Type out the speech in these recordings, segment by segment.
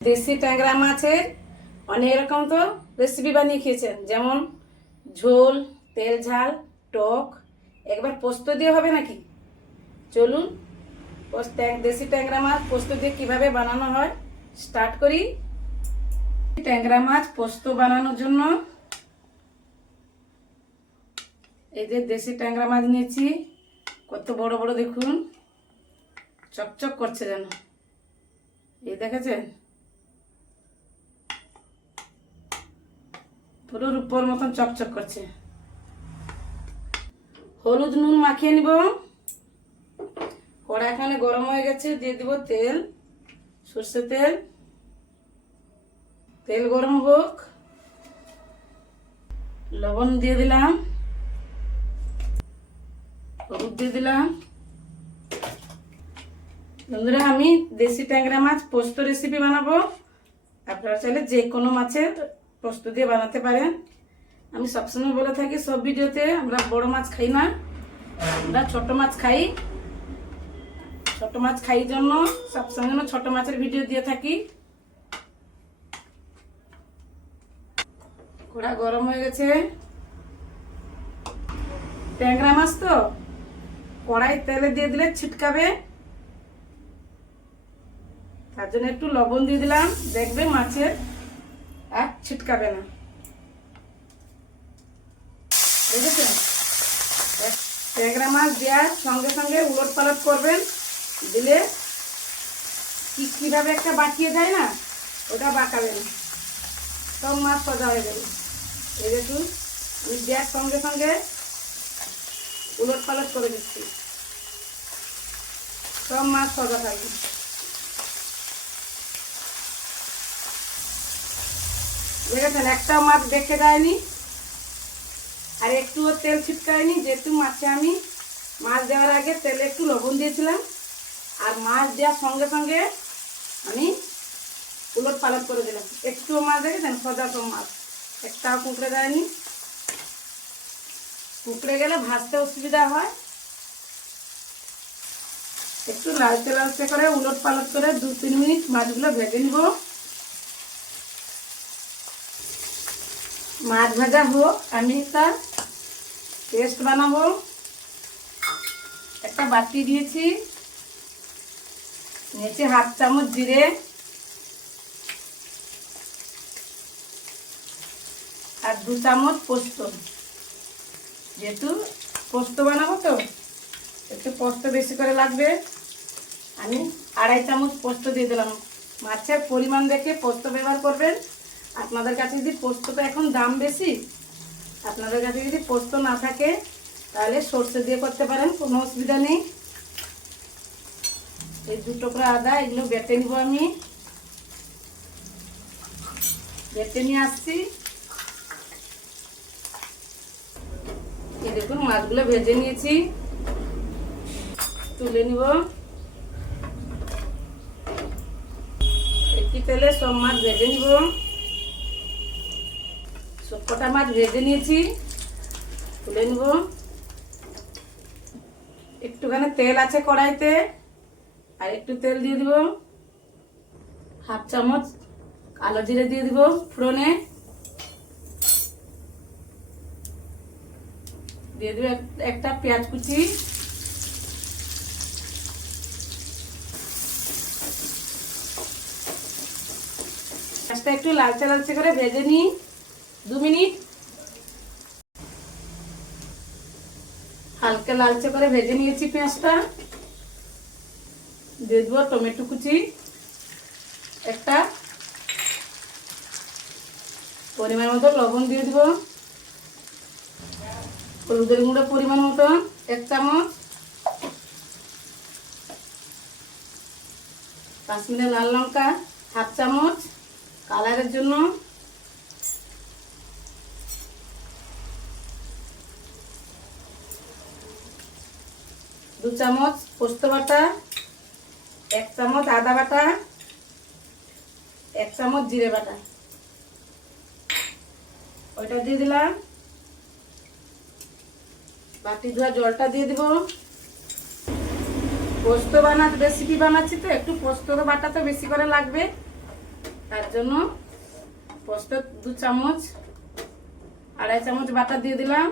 দেশি ট্যাংরা মাছের অনেক রকম তো রেসিপি বানিয়ে খেয়েছেন, যেমন ঝোল, তেল ঝাল, টক, একবার পোস্ত দিয়ে হবে নাকি? চলুন দেশি ট্যাংরা মাছ পোস্ত দিয়ে কিভাবে বানানো হয় স্টার্ট করি। ট্যাংরা মাছ পোস্ত বানানোর জন্য এই যে দেশি ট্যাংরা মাছ নিয়েছি, কত বড় বড় দেখুন, চকচক করছে যেন, এই দেখেছেন, পুরো রূপোর মতন চকচক করছে। হলুদ নুন মাখিয়ে নিব। কড়া এখানে গরম হয়ে গেছে, দিয়ে দিব তেল, সর্ষে তেল। তেল গরম হোক, লবণ দিয়ে দিলাম, হলুদ দিয়ে দিলাম। বন্ধুরা, আমি দেশি ট্যাংরা মাছ পোস্ত রেসিপি বানাবো। আপনারা চাইলে যে কোনো মাছের পোস্ত দিয়ে বানাতে পারেন। আমি সবসময় বলে থাকি সব ভিডিওতে, আমরা বড় মাছ খাই না, আমরা ছোট মাছ খাই। ছোট মাছ খাই জন্য সবসময় ছোট মাছের ভিডিও দিয়ে থাকি। কড়া গরম হয়ে গেছে। ট্যাংরা মাছ তো কড়াই তেলে দিয়ে দিলে ছিটকাবে, তার জন্য একটু লবণ দিয়ে দিলাম, দেখবে মাছের আর ছিটকাবে না। বুঝেছেন? ট্যাংরা মাছ দেওয়ার সঙ্গে সঙ্গে উলট পালট করবেন, দিলে কিভাবে একটা বাঁকিয়ে যায় না, ওটা বাঁকাবেন, সব মাছ সোজা হয়ে যাবে। এই দেখুন, আমি দেওয়ার সঙ্গে সঙ্গে উলট পালট করে দিচ্ছি, সব মাছ সোজা থাকবে। দেখেছেন, একটা মাছ দেখে যায়নি আর একটুও তেল ছিটকায়নি, যেহেতু মাছে আমি মাছ দেওয়ার আগে তেলে একটু লবণ দিয়েছিলাম, আর মাছ দেওয়ার সঙ্গে সঙ্গে আমি উলট পালট করে দিলাম। একটুও মাছ দেখেছেন, সোজা সব মাছ, একটাও কুঁকড়ে যায়নি। কুঁকড়ে গেলে ভাজতে অসুবিধা হয়। একটু লালচে লালচে করে উলট পালট করে 2-3 মিনিট মাছগুলো ভেজে নিব। মাছ ভাজা হোক, আমি একটা পেস্ট বানাবো। একটা বাটি দিয়েছি, নিয়েছি 1/2 চামচ জিরে আর 2 চামচ পোস্ত। যেহেতু পোস্ত বানাবো তো একটু পোস্ত বেশি করে লাগবে, আমি 2.5 চামচ পোস্ত দিয়ে দিলাম। মাছের পরিমাণ দেখে পোস্ত ব্যবহার করবেন। আপনাদের কাছে যদি পোস্তটা এখন দাম বেশি, আপনাদের কাছে যদি পোস্ত না থাকে তাহলে সর্ষে দিয়ে করতে পারেন, কোনো অসুবিধা নেই। এই 2 টুকরা আদা, এগুলো বেটে নিব। আমি বেটে নিয়ে আসছি। এই দেখুন, মাছগুলো ভেজে নিয়েছি, তুলে নিব। একই তেলে সব মাছ ভেজে নিব। সবকটা মাছ ভেজে নিয়েছি, তুলে নিব। একটুখানি তেল আছে কড়াইতে, আর একটু তেল দিয়ে দিব। 1/2 চামচ কালো জিরে দিয়ে দিব ফোড়নে, দিয়ে দিব একটা পেঁয়াজ কুচি, পেঁয়াজটা একটু লালচে লালচে করে ভেজে নিই 2 মিনিট। হালকা লালচে করে ভেজে নিয়েছি পেঁয়াজটা। দিয়ে দেবো টমেটো কুচি একটা, পরিমাণ মতো লবণ দিয়ে দিব, হলুদের গুঁড়ো পরিমাণ মতো 1 চামচ, কাশ্মীরি লাল লঙ্কা 1/2 চামচ কালারের জন্য, দু চামচ পোস্ত বাটা, 1 চামচ আদা বাটা, 1 চামচ জিরে বাটা, ওইটা দিয়ে দিলাম। বাটি ধোয়া জলটা দিয়ে দিব। পোস্ত রেসিপি বানাচ্ছি তো একটু পোস্ত বাটা তো বেশি করে লাগবে, জন্য পোস্ত 2 চামচ, 2.5 চামচ বাটা দিয়ে দিলাম।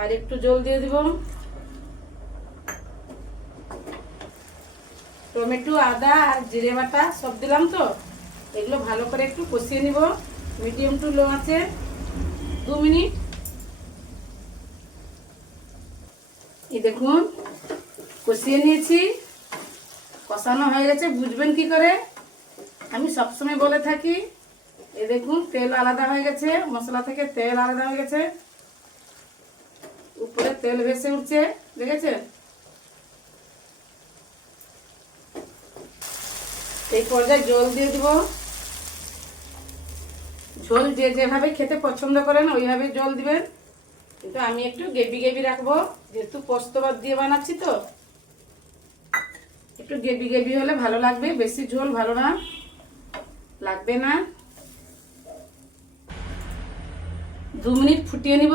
আর একটু জল দিয়ে দিব। টমেটো, আদা আর জিরে বাটা সব দিলাম তো, এগুলো ভালো করে একটু কষিয়ে নিব মিডিয়াম টু লো আছে 2 মিনিট। এই দেখুন কষিয়ে নিয়েছি, কষানো হয়ে গেছে। বুঝবেন কি করে, আমি সবসময় বলে থাকি। এই দেখুন তেল আলাদা হয়ে গেছে, মশলা থেকে তেল আলাদা হয়ে গেছে, উপরে তেল ভেসে উঠছে, দেখেছেন? এই পর্যায়ে জল দিয়ে দিব। ঝোল যে যেভাবে খেতে পছন্দ করেন ওইভাবে জল দিবেন, কিন্তু আমি একটু গ্রেভি গ্রেভি রাখবো, যেহেতু পোস্ত বাদ দিয়ে বানাচ্ছি তো একটু গ্রেভি গ্রেভি হলে ভালো লাগবে, বেশি ঝোল ভালো না লাগবে না। 2 মিনিট ফুটিয়ে নিব।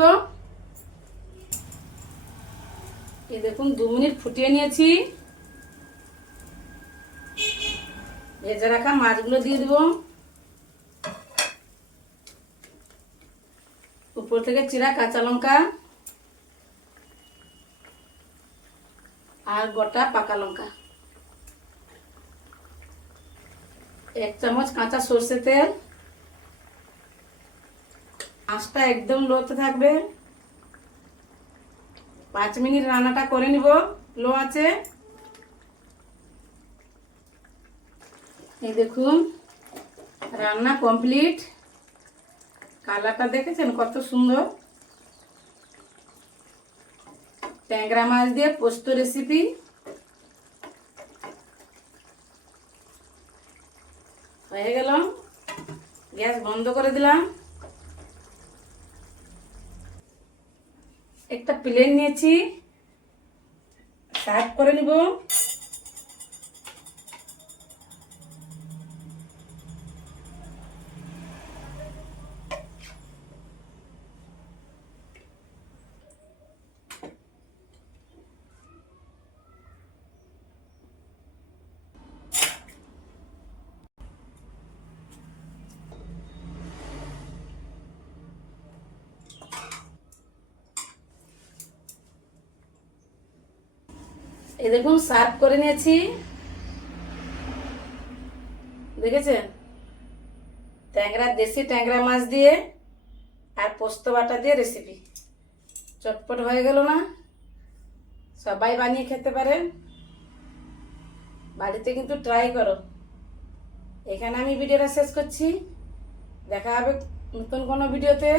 এই দেখুন 2 মিনিট ফুটিয়ে নিয়েছি। ভেজে রাখা মাছগুলো দিয়ে দিব, উপর থেকে চিরা কাঁচা লঙ্কা আর গোটা পাকা লঙ্কা, 1 চামচ কাঁচা সর্ষে তেল। আঁচটা একদম লোতে থাকবে। 5 মিনিট রান্নাটা করে নিব লো আছে। এই দেখুন রান্না কমপ্লিট। কালারটা দেখেছেন কত সুন্দর। ট্যাংরা মাছ দিয়ে পোস্ত রেসিপি। হয়ে গেল, গ্যাস বন্ধ করে দিলাম। একটা প্লেন নিয়েছি, সার্ভ করে নিব। এই দেখুন সার্ভ করে নিয়েছি, দেখেছেন? দেশি ট্যাংরা মাছ দিয়ে আর পোস্ত বাটা দিয়ে রেসিপি। চটপট হয়ে গেল না? সবাই বানিয়ে খেতে পারেন, বাড়িতে কিন্তু ট্রাই করো। এখানে আমি ভিডিওটা শেষ করছি। দেখা হবে নতুন কোনো ভিডিওতে।